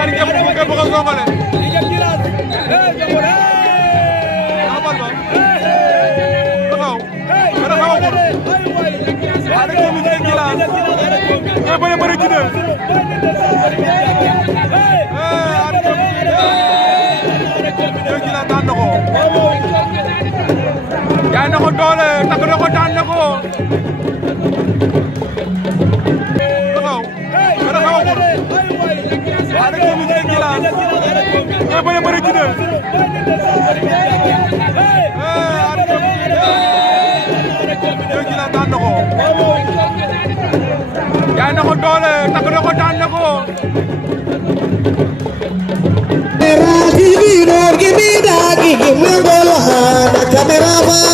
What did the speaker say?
ñaari képp ku képp ko songale amal ba taxaw dara xawagul ada ko mi jël gila ko bëre bëre ci de ada ko jël gila daan na ko jaay na ko doole takk na ko daan na ko taxaw dara xawagul ada ko mi jël gila ko bëre bëre ci de ada ko jël gila daan na ko jaay na ko doole takk na ko daan na ko Give me that, give me the camera.